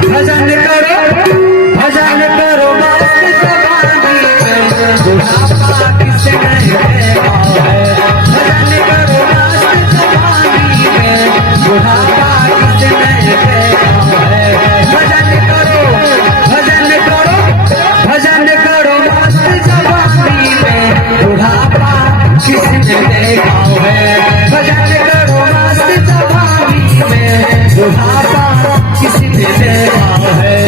भजन करो मस्त जवानी में बुढ़ापा किसे नहीं देगा है। भजन करो मस्त जवानी में बुढ़ापा किसे नहीं देगा है। भजन करो मस्त जवानी में बुढ़ापा किसने देखा है। भजन करो मस्त जवानी में बुढ़ापा किसने देखा है।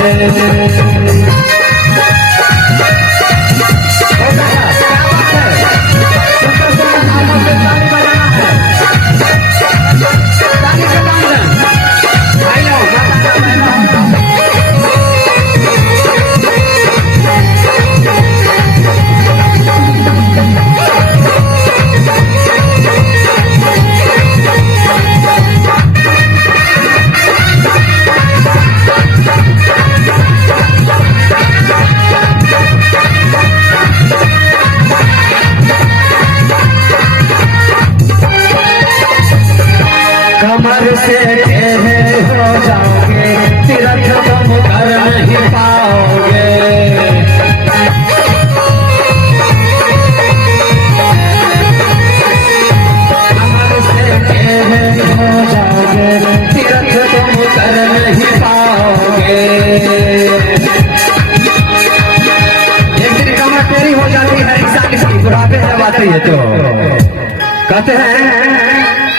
कमर से टेढ़े हो जाओगे तीर्थ तुम कर नहीं पाओगे। कमर से टेढ़े हो जाओगे तीर्थ तुम कर नहीं पाओगे। एक दिन कमर टेढ़ी हो जाती है इंसान की बुढ़ापे जब आती है तो कहते हैं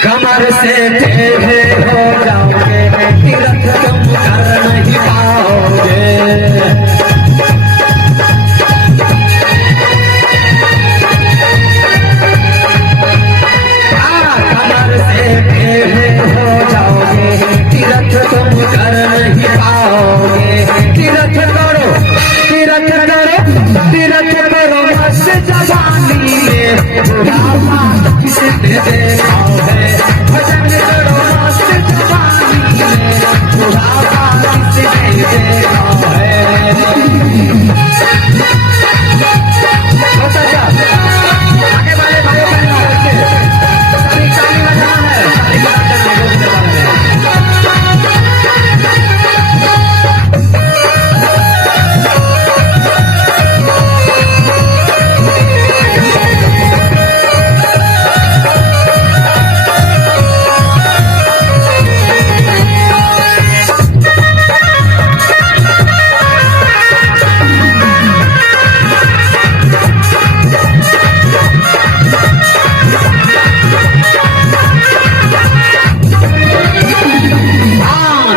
कमर से टेढ़े हो जाओगे तीर्थ तुम कर नहीं पाओगे। कमर से टेढ़े हो जाओगे तीर्थ तुम कर नहीं पाओगे। तीर्थ करो मस्त जवानी में बुढ़ापा किसे देखा है। भजन करो मस्त जवानी में बुढ़ापा किसने देखा है। आगे वाले भाइयों बहनों सभी ताली बजाना है।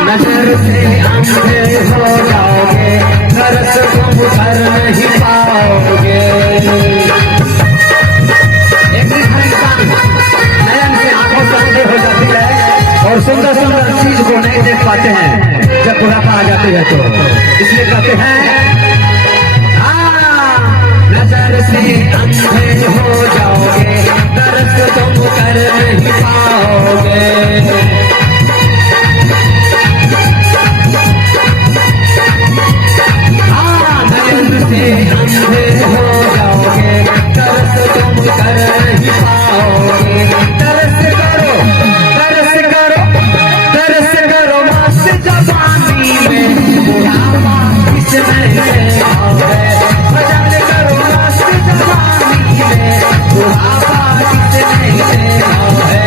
नजर से अंधे हो जाओगे तरस तुम कर नहीं पाओगे। एक दिन हर इंसान नयन से आंखों से अंधे हो जाती है और सुंदर सुंदर चीज को नहीं देख पाते हैं जब बुढ़ापा आ जाती है तो। इसलिए कहते हैं नजर से अंधे हो जाओगे तरस तुम कर नहीं पाओगे। से अंधे हो जाओगे तरस तुम कर नहीं पाओगे। तरस करो मस्त जवानी में बुढ़ापा किसने देखा है। भजन करो मस्त जवानी में बुढ़ापा किसने देखा है।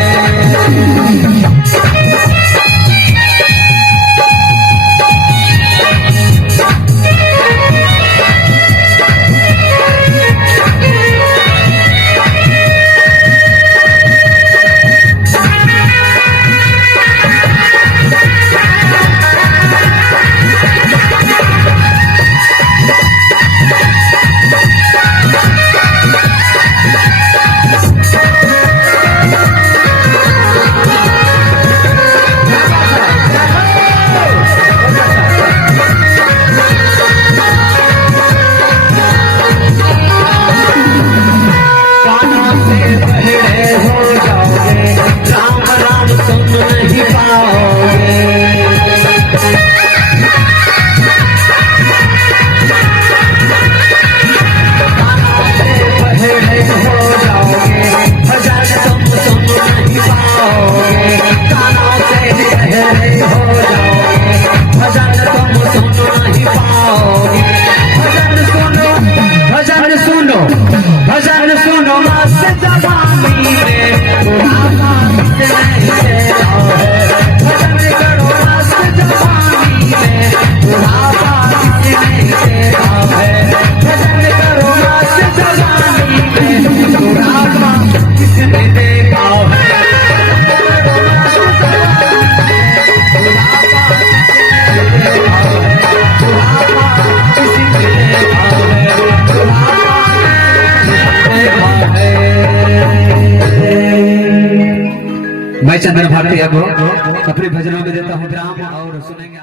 मैं चंद्र भारती अब अपने भजनों में देता हूँ विराम और सुनेंगे।